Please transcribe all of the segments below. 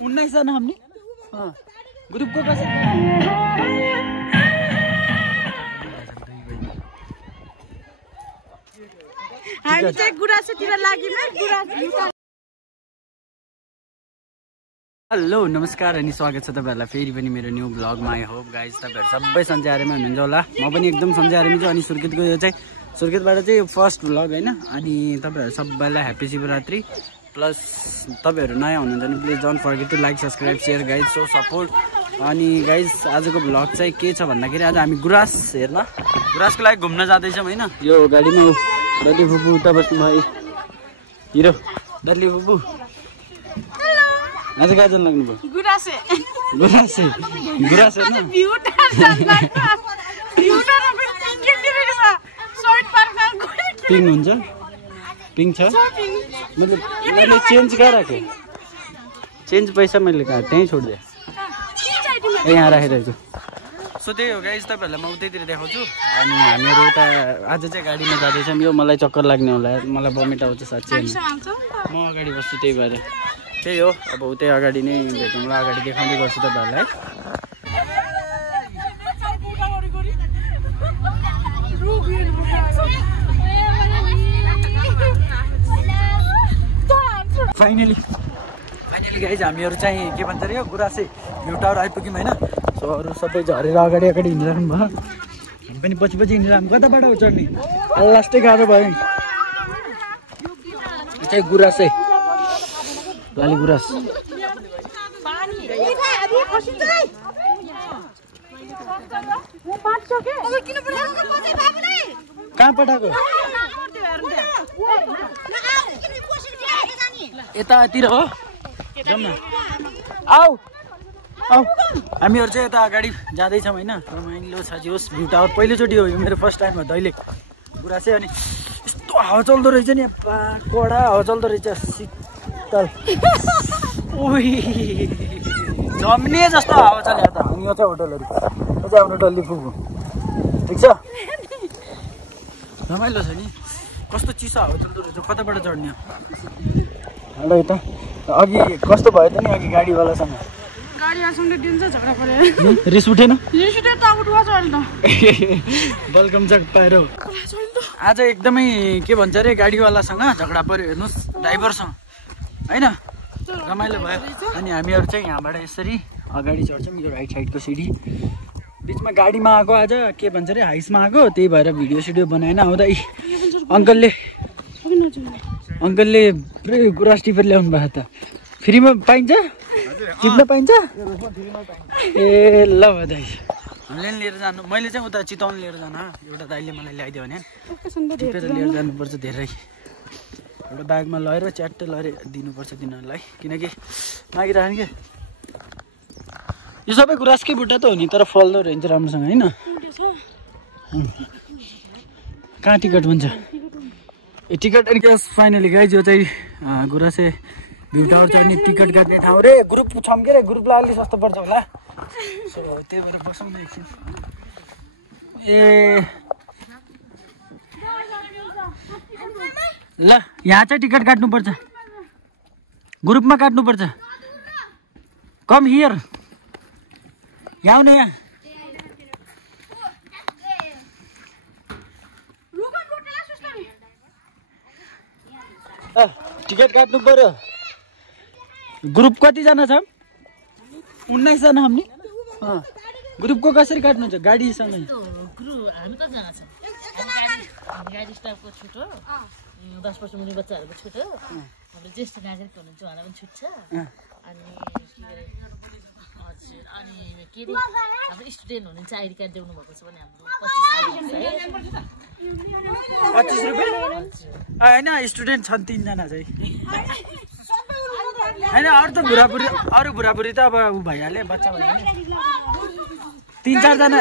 19 जना हमने ग्रुप को कैसे हामी चाहिँ गुराँसतिर लाग्यौँ गुराँस। हेलो नमस्कार अनि स्वागत छ तपाईहरुलाई फेरि पनि मेरो न्यू ब्लगमा। आई होप गाइस तपाईहरु सबै सन्चै आरामै हुनुहुन्छ होला। म पनि एकदम सन्चै आरामै छु। अनि सुर्खेतको यो चाहिँ सुर्खेतबाट चाहिँ यो फर्स्ट ब्लग हैन। अनि तपाईहरु सबैलाई ह्यापी शिवरात्रि। प्लस तपाईहरु नयाँ हुनुहुन्छ भने please don't forget to like subscribe share guys so support. अनि गाइस आजको ब्लग चाहिँ के छ भन्दाखेरि आज हामी गुराँस हेर्न गुराँसको लागि घुम्न जाँदै छौं हैन। यो गाडीमा दल्ली फुपू उता बस्नु भयो हिरो दल्ली फुपू। आज कहाँ जान लाग्नु भयो? गुराँसे गुराँसे गुराँसे हैन पिङ हुन्छ पिङ छ। मैले चेन्ज कहाँ राखेँ? चेन्ज पैसा मैले कहाँ त्यहीँ छोडिदिएँ यहाँ राखिरहेको छु। सो त्यही हो गाइस तपाईहरुलाई म उतैतिर देखाउँछु। अनि हामीहरू उता आज चाहिँ गाडीमा जाँदैछौँ। यो मलाई चक्कर लाग्ने होला मलाई भमिट आउँछ साँच्चै। म अगाडि बस्छु त्यही भएर त्यही हो। अब उतै अगाडि नै भेटौँला अगाडि देखाउँदै गर्छु तपाईहरुलाई। फाइनली गाइज हामीहरू चाहिँ के भन्छ अरे यो गुराँसे भ्यू टावर आइपुग्यौँ होइन। सो अरू सबै झरेर अगाडि हिँडिराख्नु भयो। हामी पनि पछि हिँडिरहनु कता बाटो चढ्ने लास्टै गाह्रो भयो। यो चाहिँ गुराँसे लाली गुराँस। कहाँ पठाएको? यतातिर हो जाउँ न। आऊ आऊ हामीहरू चाहिँ यता अगाडि जाँदैछौँ होइन। रमाइलो छ जे होस् भ्यू टावर पहिलोचोटि हो यो मेरो फर्स्ट टाइम हो दैलेख गुराँसे। अनि यस्तो हावा चल्दो रहेछ नि कडा हावा चल्दो रहेछ शीतल उही जम्ने जस्तो हावा चल्यो त। अनि यो चाहिँ होटलहरू यो चाहिँ हाम्रो डल्ली फुपू ठिक छ रमाइलो छ नि। कस्तो चिसो हावा चल्दो रहेछ कताबाट चढ्ने हेलो यता अघि कस्तो भयो त नि अघि गाडीवालासँग रिस उठेन? वेलकम जग पाएर आज एकदमै के भन्छ अरे गाडीवालासँग झगडा पर्यो हेर्नुहोस् ड्राइभरसँग होइन रमाइलो भयो। अनि हामीहरू चाहिँ यहाँबाट यसरी अगाडि चढ्छौँ। यो राइट साइडको सिडी बिचमा गाडीमा आएको आज के भन्छ अरे हाइसमा आएको त्यही भएर भिडियो सिडियो बनाएन। आउँदा अङ्कलले पुरै गुराँस टिपेर ल्याउनु भएको त फ्रीमा पाइन्छ टिप्न पाइन्छ? ए ल दाइ हामीले पनि लिएर जानु। मैले चाहिँ उता चितवन लिएर जानु एउटा दाइले मलाई ल्याइदियो भने टिपेर लिएर जानुपर्छ धेरै। एउटा ब्यागमा लगेर च्याट्ट लगेर दिनुपर्छ तिनीहरूलाई किनकि मागिरहने के यो सबै गुराँसकै बुट्टा त हो नि तर फल्दो रहन्छ राम्रोसँग होइन। कहाँ टिकट हुन्छ? ए टिकट अनि के फाइनली गाइज यो चाहिँ गुराँसे भ्यू टावर चढ्ने टिकट काट्ने ठाउँ रे। ग्रुप छौँ के रे ग्रुपलाई अलिक सस्तो पर्छ होला। सो त्यही भएर बसौँ न एकछिन। ए ल यहाँ चाहिँ टिकट काट्नुपर्छ ग्रुपमा काट्नुपर्छ। कम हियर यहाँ आउने यहाँ टिकट काट्नु पर्यो। ग्रुप कतिजना छ? 19 जना हामी। ग्रुपको कसरी काट्नुहुन्छ? गाडीसँगै हामी कतिजना छौँ? गाडी स्टाफको छुट हो 10 वर्ष मुनि बच्चाहरूको छुट हो। हाम्रो ज्येष्ठ नागरिक हुनुहुन्छ उहाँलाई पनि छुट छ। अनि हजुर अनि के अरे हाम्रो स्टुडेन्ट हुनुहुन्छ आइडी कार्ड ल्याउनु भएको छ भने हाम्रो 25 रुपियाँ होइन। स्टुडेन्ट छन् 3 जना चाहिँ होइन। अरू त बुढाबुढी त अब ऊ भइहाल्यो बच्चा भयो भने 3-4 जना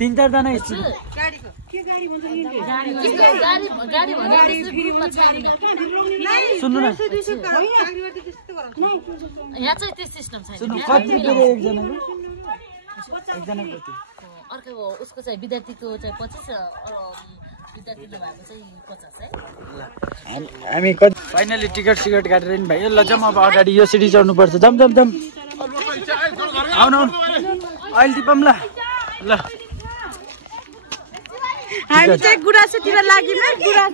3-4 जना स्टुडेन्ट सुन्नु न यहाँ चाहिँ त्यो सिस्टम छैन। सुन्नु कति रुपियाँ एकजनाको? एकजनाको कति? अर्को उसको चाहिँ विद्यार्थीको चाहिँ 25 विद्यार्थी नभएको चाहिँ 50 है। हामी फाइनली टिकट काटेर नि भाइ ल जाउँ अब अगाडि यो सिडी चढ्नुपर्छ जाउँ आउनु अहिले टिपौँ ल हामी चाहिँ गुराँसतिर लाग्यौँ है गुराँस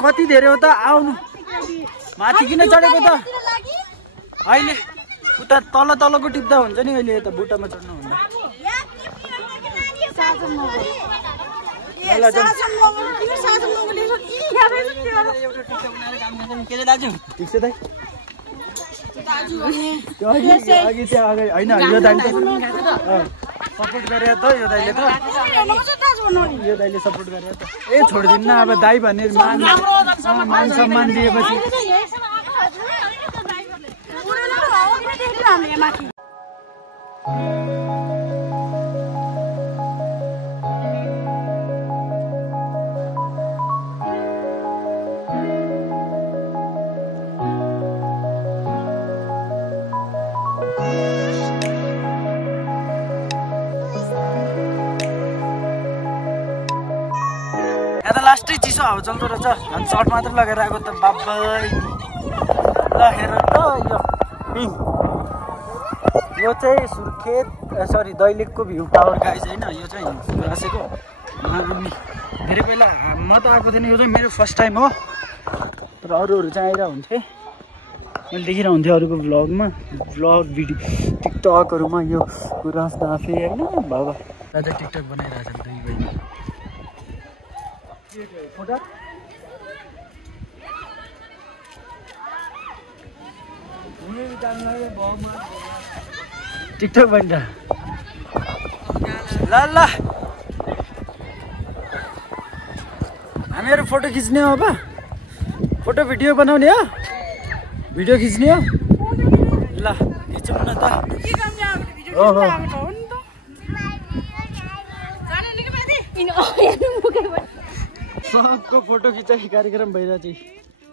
कति धेरै हो त आउनु माथि किन चढेको त अहिले उता तलको टिप्दा हुन्छ नि अहिले यता बुट्टामा चढ्नु हुँदा सपोर्ट गरे त यो दाइले सपोर्ट गरे त ए छोडिदिन्न अब दाइ भनेर मान सम्मान दिएपछि लास्टै चिसो हावा चल्दो रहेछ झन् सर्ट मात्र लगाएर आएको त बाबै ल हेर त यो चाहिँ सुर्खेत सरी दैलेखको भ्यू टावर गाइज होइन यो चाहिँ गुराँसेको अनि धेरै पहिला म त आएको थिएन यो चाहिँ मेरो फर्स्ट टाइम हो तर अरूहरू चाहिँ आइरहेको हुन्थे मैले देखिरहेको हुन्थेँ अरूको भ्लग भिडियो टिकटकहरूमा यो गुराँस आफै होइन बाबा राजा टिकटक बनाइरहेको छ दुई बहिनी फोटो टिकटक बन्छ ल हामीहरू फोटो खिच्ने हो अब फोटो भिडियो बनाउने हो भिडियो खिच्ने हो ल खिचौँ न त ओहो सबको फोटो खिचाइ कार्यक्रम भइरहेको चाहिँ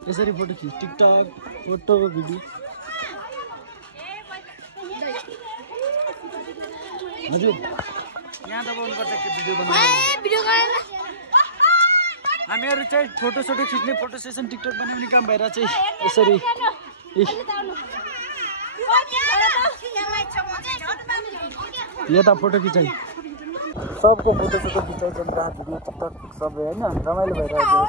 यसरी फोटो खिच टिकटक फोटो भिडियो हजुर यहाँ दबाउनुपर्छ कि भिडियो बनाउनु हामीहरू चाहिँ फोटो खिच्ने फोटो सेसन टिकटक बनाउने काम भएर चाहिँ यसरी यता फोटो खिचाइ सबको फोटो खिचाइ जनता भिडियो टिकटक सबै होइन रमाइलो भइरहेको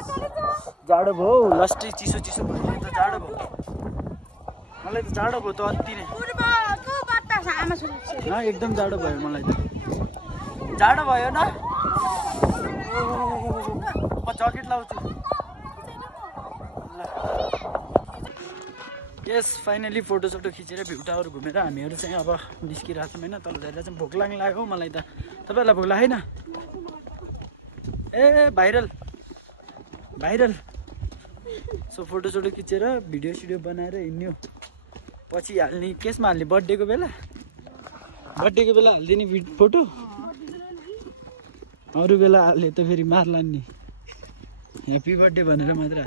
जाडो भयो लास्टै चिसो भयो त जाडो भयो मलाई त जाडो भयो त अति नै एकदम जाडो भयो मलाई त जाडो भयो न म ज्याकेट लाउँछु यस फाइनली फोटो खिचेर भ्यू टावर घुमेर हामीहरू चाहिँ अब निस्किरहेको छौँ होइन तल झरेर चाहिँ भोक लाग्यो मलाई त तपाईँहरूलाई भोक लागेन ए भाइरल सो फोटो खिचेर भिडियो बनाएर हिँड्यो पछि हाल्ने केसमा हाल्ने बर्थडेको बेला हालिदिने फोटो अरू बेला हाल्ने त फेरि मार्ला नि ह्याप्पी बर्थडे भनेर मात्र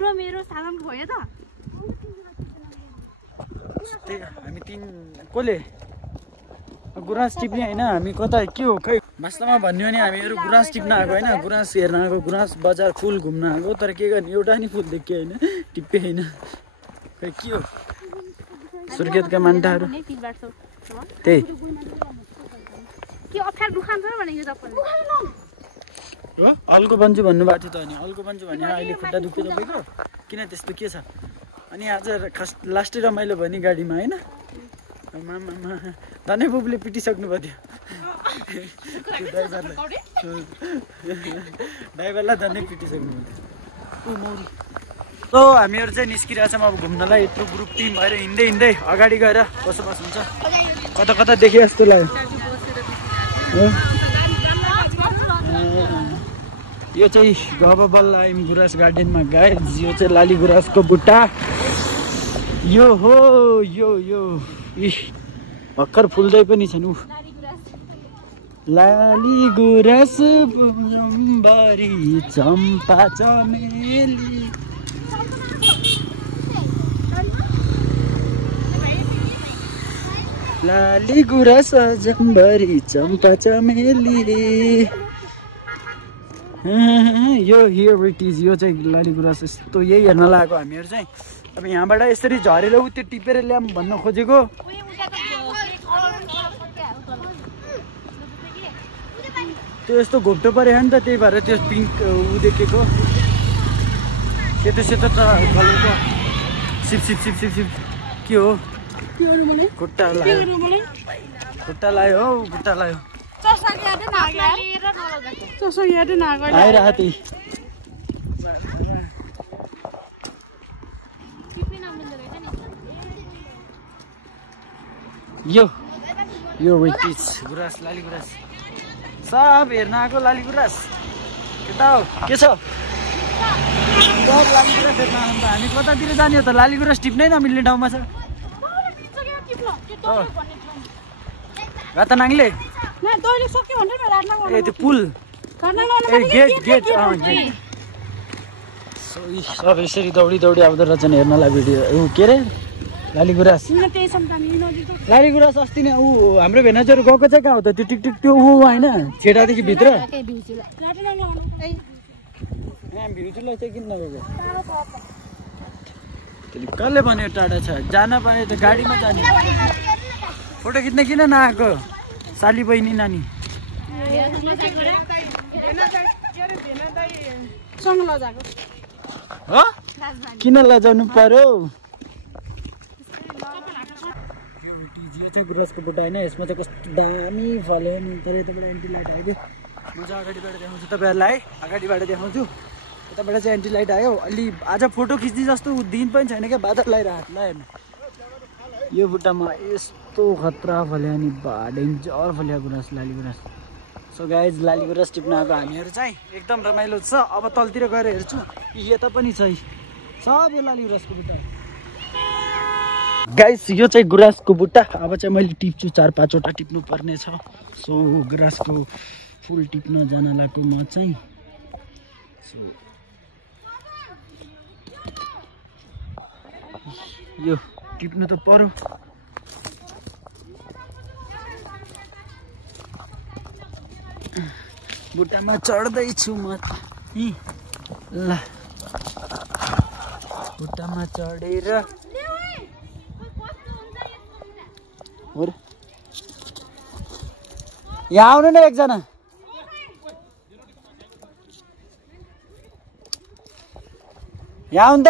मेरो सामान भयो त हामी कसले गुराँस टिप्ने होइन हामी कता के हो खै वास्तवमा भन्यो भने हामीहरू गुराँस टिप्न आएको होइन गुराँस हेर्न आएको गुराँस बजार फुल घुम्न आएको तर के गर्ने एउटा नि फुल देख्यो होइन टिप्पे होइन खै के हो सुर्खेतका मान्छेहरू त्यही अल्को बन्छु भन्नुभएको थियो त अनि अल्को बन्छु भने अहिले खुट्टा दुख्यो तपाईँको किन त्यस्तो के छ अनि आज लास्टै रमाइलो भयो नि गाडीमा होइन धनै बुबले पिटिसक्नु भयो थियो ड्राइभरलाई धनै पिटिसक्नु भयो थियो हामीहरू चाहिँ निस्किरहेछौँ अब घुम्नलाई यत्रो ग्रुप टिम भएर हिँड्दै अगाडि गएर बसोबास हुन्छ कता देखे जस्तो लाग्यो यो चाहिँ गबबल आइम गुराँस गार्डनमा गाइज यो चाहिँ लाली गुराँसको बुट्टा यो हो यो भर्खर फुल्दै पनि छन् लाली गुराँस बुम्बरी चम्पा चमेली लाली गुराँस जम्बरी चम्पा चमेली यो हियर इट इज। यो चाहिँ लाली गुराँस यस्तो यही हेर्न लागेको हामीहरू चाहिँ। अब यहाँबाट यसरी झरेर उ त्यो टिपेर ल्याऊँ भन्न खोजेको। त्यो यस्तो घोप्टो पऱ्यो नि त, त्यही भएर त्यो पिङ्क उ देखेको सेतो सेतो कलरको सिप सिप सिप सिप सिप के हो? खुट्टा लायो, खुट्टा लायो हौ, खुट्टा लायो। आइरहेको त्यही यो रिटिज गुराँस, लाली गुराँस सब हेर्न आएको। लाली गुराँस के त हो, के छ? सब लाली गुराँस हेर्न आएको। हामी कतातिर जाने हो त? लाली गुराँस टिप्नै नमिल्ने ठाउँमा छ। गाता नाङ्ले ए त्यो पुल गेट गेट सब यसरी दौडी दौडी आउँदो रहेछ नि हेर्नलाई भिडियो। ऊ के अरे लाली गुराँस, लाली गुराँस अस्ति नै ऊ हाम्रो भेनाजहरू गएको चाहिँ कहाँ हो त? त्यो टिक टिक त्यो ऊ होइन छेडादेखि भित्र भ्युचुलाई चाहिँ किन नगएको? कसले भन्यो टाढा छ? जान पाए त गाडीमा जाने। फोटो खिच्न किन नआएको साली बहिनी नानी? किन लजाउनु पर्यो? यो चाहिँ गुराँसको बुट्टा होइन, यसमा चाहिँ कस्तो दामी फल्यो नि। तर यताबाट एन्टी लाइट आइदियो। म चाहिँ अगाडिबाट देखाउँछु तपाईँहरूलाई, अगाडिबाट देखाउँछु। यताबाट चाहिँ एन्टी लाइट आयो। अलि आज फोटो खिच्ने जस्तो दिन पनि छैन क्या, बादल लगाइरहेको ल हेर्नु। यो बुट्टामा यस्तो खतरा फल्यो नि, डेन्जर फल्यो गुराँस, लाली गुराँस। सो गाइज लाली गुराँस टिप्न आएको हामीहरू चाहिँ एकदम रमाइलो छ। अब तलतिर गएर हेर्छु यता पनि छ सब यो लाली गुराँसको बुट्टा। गाइस यो चाहिँ गुराँसको बुट्टा। अब चाहिँ मैले टिप्छु, 4-5 टिप्नु पर्ने छ। सो गुराँसको फुल टिप्न जान लागेको म चाहिँ। यो टिप्नु त पर्यो। बुट्टामा चढ्दैछु म ल, बुट्टामा चढेर यहाँ आउनु न एकजना। यहाँ आउनु त।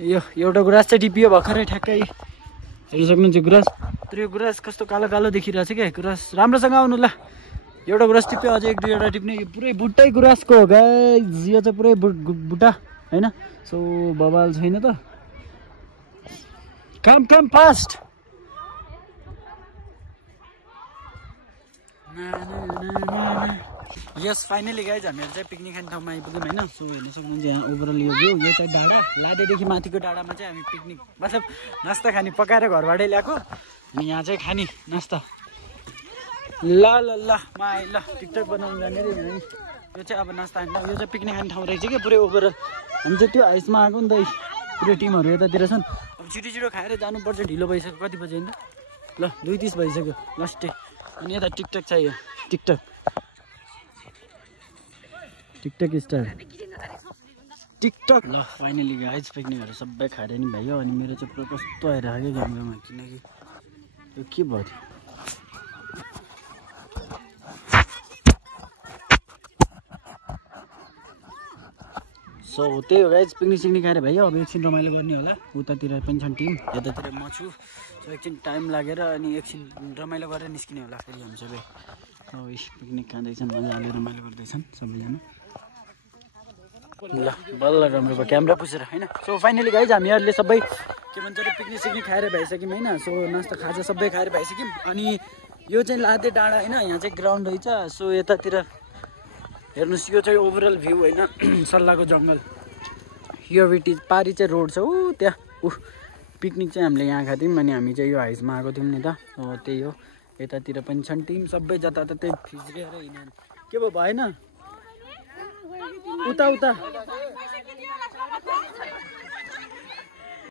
यो एउटा गुराँस चाहिँ टिपियो भर्खरै ठ्याक्कै हेर्नु सक्नुहुन्छ गुराँस। तर यो गुराँस कस्तो कालो कालो देखिरहेको छ क्या गुराँस। राम्रोसँग आउनु ल। एउटा गुराँस टिप्यो, अझै 1-2वटा टिप्ने। यो पुरै बुट्टै गुराँसको हो गाइस। यो चाहिँ पुरै बुट्टा होइन। सो बवाल छैन त। कम कम फास्ट। यस फाइनली गाइज हामीहरू चाहिँ पिकनिक खाने ठाउँमा आइपुग्यौँ होइन। सो हेर्न सक्नुहुन्छ यहाँ ओभरअल यो भ्यू। यो चाहिँ डाँडा, लादेदेखि माथिको डाँडामा चाहिँ हामी पिकनिक मतलब नास्ता खाने पकाएर घरबाटै ल्याएको। अनि यहाँ चाहिँ खाने नास्ता। ल ल ल म आएँ ल, टिकटक बनाउनु जाने रे हामी। यो चाहिँ अब नास्ता खाने ठाउँ, यो चाहिँ पिकनिक खाने ठाउँ रहेछ क्या पुरै ओभरअल। हामी चाहिँ त्यो हाइसमा आएको नि त, पुरै टिमहरू यतातिर छन्। अब छिटो खाएर जानुपर्छ, ढिलो भइसक्यो। कति बजी नि त? ल 2:30 भइसक्यो लास्टै। अनि यता टिकटक चाहियो, टिकटक टिकटक स्टार टिकटक। ल फाइनली गाइज पिकनिकहरू सबै खाएर नि भयो। अनि मेरो चाहिँ पुरा कस्तो आइरहेको क्या गाउँमा, किनकि यो के भयो सो त्यही हो गाइज। पिकनिक सिक्निक खाएर भयो। अब एकछिन रमाइलो गर्ने होला। उतातिर पनि छन् टिम, यतातिर म छु। सो एकछिन टाइम लागेर अनि एकछिन रमाइलो गरेर निस्किने होला फेरि हामी सबै। पिकनिक खाँदैछन्, मजाले रमाइलो गर्दैछन् सबैजना। ल बल्ल राम्रो भयो क्यामेरा पुसेर होइन। सो फाइनली गाइज हामीहरूले सबै के भन्छ अरे पिकनिक सिक्निक खाएर भइसक्यौँ होइन। सो नास्ता खाजा सबै खाएर भइसक्यौँ। अनि यो चाहिँ लादे डाँडा होइन, यहाँ चाहिँ ग्राउन्ड रहेछ। सो यतातिर हेर्नुहोस् यो चाहिँ ओभरअल भ्यू होइन, सल्लाहको जङ्गल। यो इट इज पारी चाहिँ रोड छ ऊ त्यहाँ। पिकनिक चाहिँ हामीले यहाँ खाएको थियौँ। अनि हामी चाहिँ यो हाइसमा आएको थियौँ नि त। त्यही हो, यतातिर पनि छन् टिम सबै। जताततै फिज्रिएर हिँड्यो। के भयो भएन? उता